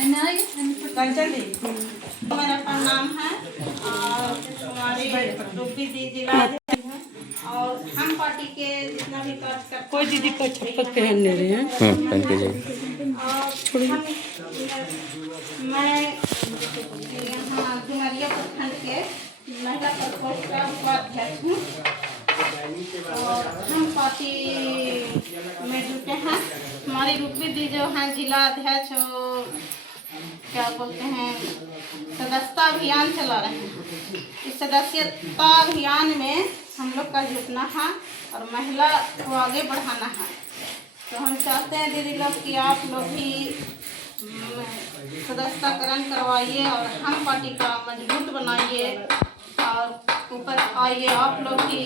कंचन दी मेरा नाम है और हमारी रूपी दी जिला अध्यक्ष है और हम पार्टी के जितना भी कार्यकर्ता कोई दीदी को छप्पक पहन ले रहे हैं। पहन के जाइए। मैं यहाँ डुमरिया प्रखंड के महिला प्रकोष्ठ का उपाध्यक्ष हूँ और हम पार्टी में जुटे हैं। हमारी रूपी दी जो हैं जिला अध्यक्ष क्या बोलते हैं सदस्यता अभियान चला रहे हैं। इस सदस्यता अभियान में हम लोग का जुटना है और महिला को आगे बढ़ाना है। तो हम चाहते हैं दीदी लोग कि आप लोग भी सदस्यताकरण करवाइए और हम पार्टी का मजबूत बनाइए और ऊपर आइए। आप लोग भी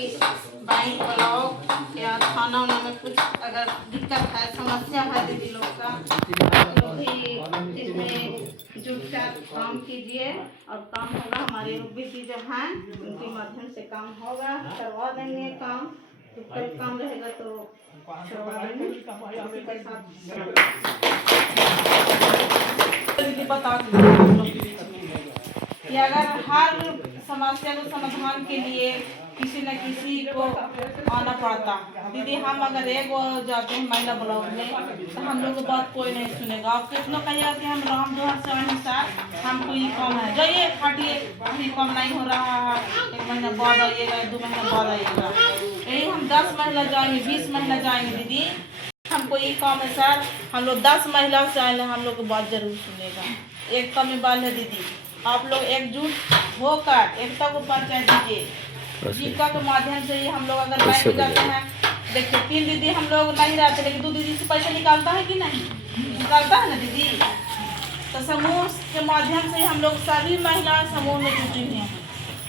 बैंक ब्लॉक या थाना उना में कुछ अगर दिक्कत है समस्या है दीदी लोग का आप लोग भी इसमें जुटकर काम कीजिए और काम होगा। हमारी रूपी दी जब हैं उनके माध्यम से काम होगा, करवा देंगे काम। तो कल काम रहेगा तो करवा देंगे। कि अगर हर समस्या को समाधान के लिए किसी न किसी को आना पड़ता दीदी। हम अगर एक जाते हैं महिला ब्लॉक में तो हम लोग की बात कोई नहीं सुनेगा। आप कितना कहिएगा कि हम राम जोहर से अनुसार हमको ये काम है, जाइए हटिए, अभी काम नहीं हो रहा है, 1 महीना बाद आइएगा, 2 महीना बाद आइएगा। यही हम 10 महिला जाएंगे, 20 महिला जाएंगे दीदी, हमको ये काम है सर, हम लोग 10 महिला से आए, हम लोग की बात जरूर सुनेगा। एक कमी बात है दीदी, आप लोग एकजुट होकर एकता को परिचय दीजिए। जीविका के माध्यम से ही हम लोग अगर बैंक जाते हैं, देखिए 3 दीदी हम लोग नहीं रहते लेकिन 2 दीदी से पैसा निकालता है कि नहीं निकालता है ना दीदी। तो समूह के माध्यम से हम लोग सभी महिलाएं समूह में जुटी हुई हैं।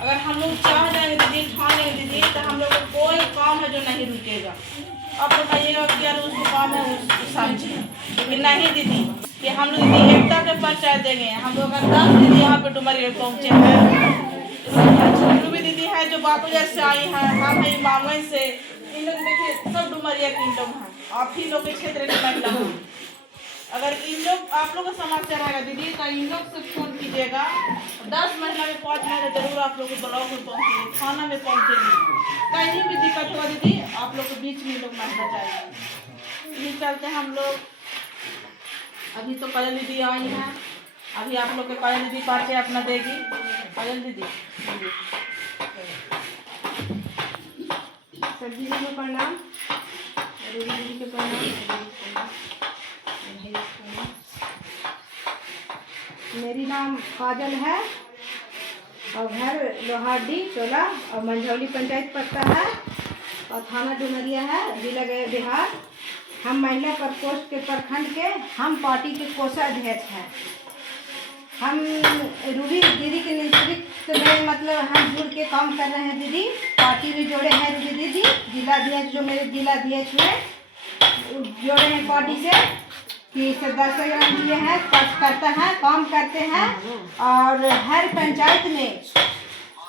अगर हम लोग चाह जाएंगे दीदी, ठान लेंगे दीदी, तो हम लोग को कोई काम है जो नहीं रुकेगा। अब बताइएगा कि यार उसको काम है उसको समझिए, लेकिन नहीं दीदी कि हम लोग दीदी एकता के परिचय देंगे। हम लोग अगर 10 दीदी यहाँ पे डुमरिया पहुँचे हैं, रूबी दीदी है जो बाबूजर से आई है, हम है मामले से, इन लोग देखिए सब डुमरिया के इन लोग हैं, आप ही लोग के क्षेत्र के महिला हैं। अगर इन लोग आप लोग का समस्या रहेगा दीदी तो इन लोग से फोन कीजिएगा। 10 महिला में 5 महिला जरूर आप लोग को ब्लॉक में पहुँचेंगे, थाना में पहुँचेंगे। कहीं भी दिक्कत होगा दीदी आप लोग के बीच में लोग महिला जाएंगे। इस चलते हम लोग अभी तो पायल दीदी आई हैं, अभी आप लोग के पायल दीदी परिचय अपना देगी। पायल दीदी सर जी को प्रणाम, दीदी के प्रणाम। मेरी नाम काजल है और घर लोहारडी चोला और मंझौली पंचायत पड़ता है और थाना डुमरिया है, जिला गया बिहार। हम महिला प्रकोष्ठ के प्रखंड के हम पार्टी के कोषाध्यक्ष हैं। हम रूबी दीदी के नेतृत्व में मतलब हम जुड़ के काम कर रहे हैं दीदी। पार्टी में जोड़े हैं रूबी दीदी, जिला अध्यक्ष जो मेरे जिला अध्यक्ष हुए जोड़े हैं पार्टी से कि सदस्यकरण लिए हैं, करते हैं, काम करते हैं और हर पंचायत में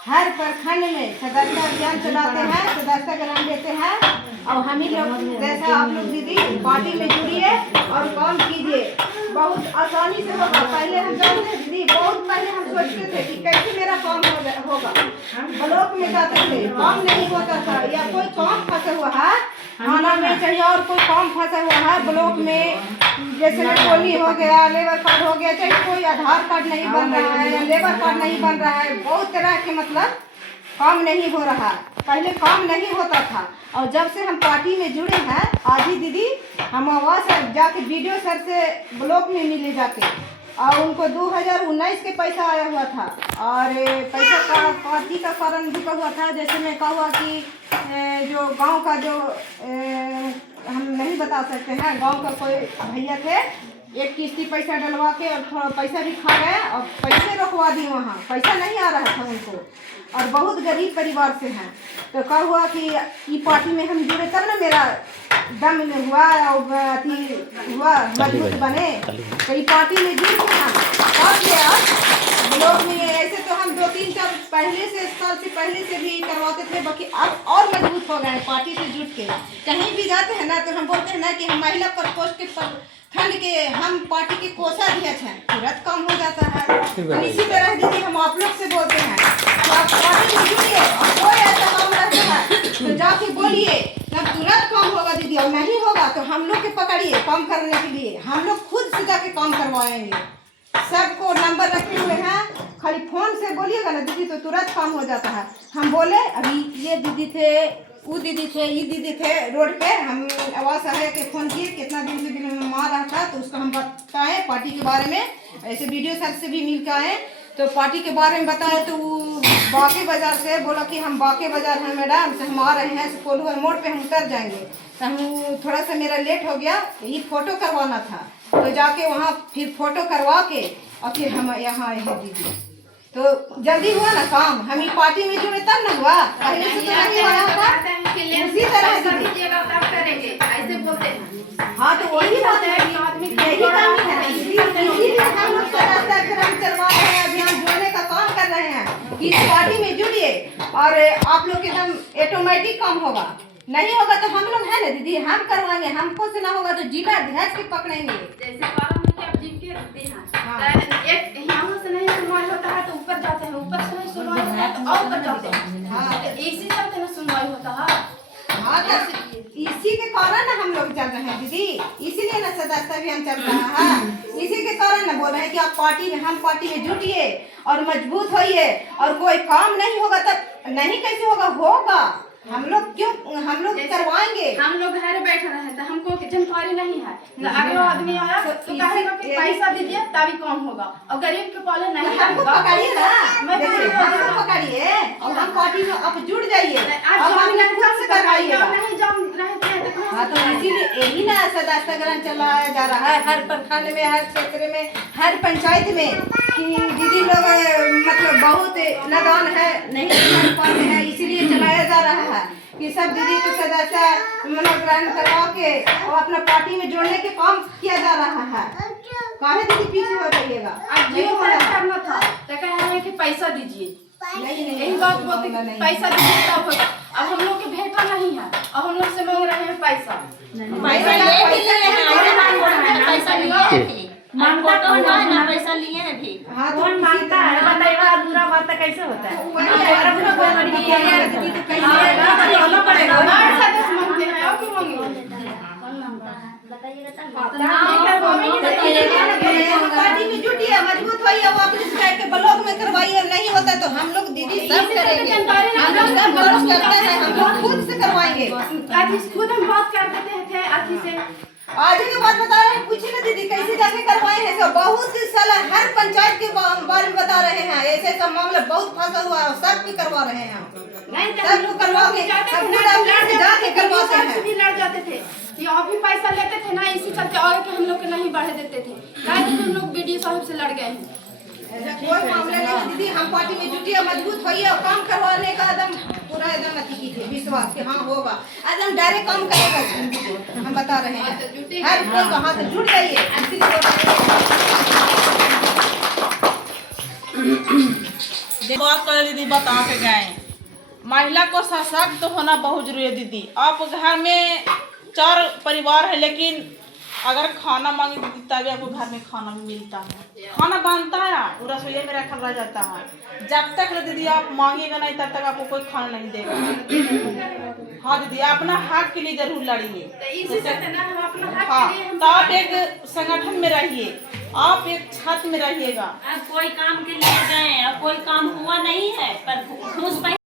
हर प्रखंड में सदस्यता अभियान चलाते हैं, सदस्यकरण देते हैं। और हम ही लोग जैसा आप लोग दीदी पार्टी में जुड़िए और काम कीजिए, बहुत आसानी से होगा। पहले हम जानते हैं दीदी, बहुत पहले हम सोचते थे कि कैसे मेरा काम होगा। हम ब्लॉक में जाते थे, काम नहीं होता था, या कोई काम फंसा हुआ है थाना में चाहिए और कोई काम फंसा हुआ है ब्लॉक में, जैसे कोली हो गया, लेबर कार्ड हो गया, चाहे कोई आधार कार्ड नहीं बन रहा है या लेबर कार्ड नहीं बन रहा है, बहुत तरह के मतलब काम नहीं हो रहा। पहले काम नहीं होता था और जब से हम पार्टी में जुड़े हैं आज ही दीदी हम आवास जाके वीडियो सर से ब्लॉक में मिले जाके, और उनको 2019 के पैसा आया हुआ था और पैसा का पार्टी का कारण रुका हुआ था। जैसे मैं कहा कि जो गांव का जो हम नहीं बता सकते हैं, गांव का कोई भैया थे, एक किस्ती पैसा डलवा के और थोड़ा पैसा भी खा गए और पैसे रोकवा दिए, वहाँ पैसा नहीं आ रहा था उनको और बहुत गरीब परिवार से हैं। तो क्या हुआ कि ये पार्टी में हम जुड़े तब ना मेरा दम में हुआ और अथी हुआ मजबूत बने। तो ये पार्टी में जुड़ के हम लोग में ऐसे तो हम 2-3 साल पहले से पहले से भी करवाते थे, बाकी अब और मजबूत हो गए पार्टी से जुट के। कहीं भी जाते हैं ना तो हम बोलते हैं ना कि हम महिला प्रकोष्ठ के खंड के हम पार्टी के कोषाध्यक्ष हैं, तुरंत काम हो जाता है। हम इसी तरह दीदी हम आप लोग से बोलते हैं कि आप पार्टी में जुड़िए और कोई ऐसा काम रहता है तो जाके बोलिए, तब तुरंत काम होगा दीदी। और नहीं होगा तो हम लोग के पकड़िए काम करने के लिए, हम लोग खुद से जाके काम करवाएंगे। सबको नंबर रखे हुए हैं, खाली फोन से बोलिएगा ना दीदी तो तुरंत काम हो जाता है। हम बोले अभी ये दीदी थे, वो दीदी थे, ये दीदी थे रोड पे, हम आवाज सहायक के फोन किए, कितना दिन से बीमार रहा था तो उसको हम बताएं पार्टी के बारे में। ऐसे वीडियो सर से भी मिल के आए तो पार्टी के बारे में बताए तो वो बाके बाजार से बोला कि हम बाके बाजार हैं मैडम, से हम आ रहे हैं, कोल्हू मोड़ पे हम उतर जाएंगे। तो हम थोड़ा सा मेरा लेट हो गया, यही फोटो करवाना था तो जाके वहाँ फिर फोटो करवा के और फिर हम यहाँ आए हैं दीदी। तो जल्दी हुआ ना काम, हम ही पार्टी में जुड़े तब ना हुआ, पहले से तो नहीं हो रहा था। उसी तरह दीदी ऐसे बोलते हैं। हाँ तो वही बात है, यही काम है इसीलिए हम लोग कार्यक्रम चलवा रहे हैं, अभियान जोड़ने का काम कर रहे हैं कि इस पार्टी में जुड़िए और आप लोग एकदम ऑटोमेटिक काम होगा। नहीं होगा तो हम लोग है ना दीदी, हम करवाएंगे, हमको से ना होगा तो जिला अध्यक्ष के पकड़ेंगे। जैसे 12 महीने आप जीत के रखते हैं, एक यहाँ से नहीं सुनवाई होता है तो ऊपर जाते हैं, ऊपर से नहीं सुनवाई होता है तो और ऊपर जाते हैं। हाँ तो इसी चलते ना सुनवाई होता है। हाँ तो इसी के कारण ना हम लोग चल रहे हैं दीदी, इसीलिए ना सदस्य अभियान चल रहा है। इसी के कारण ना बोल रहे हैं कि आप पार्टी में, हम पार्टी में जुटिए और मजबूत होइए और कोई काम नहीं होगा तब नहीं कैसे होगा, होगा हम लोग क्यों, हम लोग करवाएंगे। हम लोग घर बैठे रहे तो हमको जानकारी नहीं है, तो अगला आदमी आया तो कहेगा कि पैसा दीजिए तभी काम होगा, और गरीब के पाले नहीं हमको होगा। पकड़िए ना, हमको पकड़िए और हम पार्टी में आप जुड़ जाइए और हम खुद से करवाइएगा। नहीं जान रहते हैं तो हाँ तो इसीलिए यही ना सदस्य ग्रहण चलाया जा रहा है हर प्रखंड में, हर क्षेत्र में, हर पंचायत में कि दीदी लोग मतलब बहुत लगान है, नहीं कर पाते हैं, इसीलिए चलाया जा रहा है कि सब दीदी को सदस्य ग्रहण करवा के और अपना पार्टी में जोड़ने के काम किया जा रहा है। काहे दीदी पीछे हो जाइएगा, अब जियो करना था तो कह रहे हैं कि पैसा दीजिए, यही बात बोलते हैं पैसा दीजिए तब होगा। अब हम लोग के भेटा नहीं है और हम लोग से मांग रहे हैं पैसा। पैसा ले भी लिए हैं, पैसा लिए हैं, मांगता तो है ना, पैसा लिए हैं भी। हाँ तो कौन मांगता है बताइएगा, अधूरा बात कैसे होता है? हमारे साथ मांगते हैं और क्यों मांगेंगे? पार्टी में जुटिए, मजबूत होइए, वापस करके ब्लॉक में करवाइए, नहीं होता तो हम लोग दीदी सब करेंगे, हम लोग सब ब्लॉक करते हैं, हम लोग खुद से करवाएंगे। आज खुद हम बात कर देते थे अथी से, आज की बात बता रहे हैं, पूछिए ना दीदी कैसे जाके करवाए हैं। सब बहुत साल हर पंचायत के बारे में बता रहे हैं, ऐसे ऐसा मामला बहुत फंसा हुआ है, सबकी करवा रहे हैं, सबको करवा के जाके करवाते हैं। भी लड़ जाते थे कि और भी पैसा लेते थे ना, इसी चलते और के हम लोग के नहीं बढ़े देते थे, काहे हम लोग बीडीओ साहब से लड़ गए हैं। ऐसा कोई मामला नहीं है दीदी, हम पार्टी में जुटिए, मजबूत होइए और काम करवाने का एकदम पूरा एकदम अति की थे विश्वास कि हाँ होगा, एकदम डायरेक्ट काम करेगा, हम बता रहे हैं। हर कोई कहाँ से जुट जाइए, बात कर दीदी बता के गए, महिला को सशक्त होना बहुत जरूरी है दीदी। आप घर में 4 परिवार है लेकिन अगर खाना मांगे दीदी तभी आपको घर में खाना भी मिलता है, खाना बनता है वो रसोई में रखा रह जाता है। जब तक दीदी आप मांगेगा नहीं तब तक आपको कोई खाना नहीं देगा। हाँ दीदी अपना हक के लिए जरूर लड़िए। हाँ तो आप एक संगठन में रहिए, आप एक छत में रहिएगा। कोई काम के लिए गए और कोई काम हुआ नहीं है पर घूस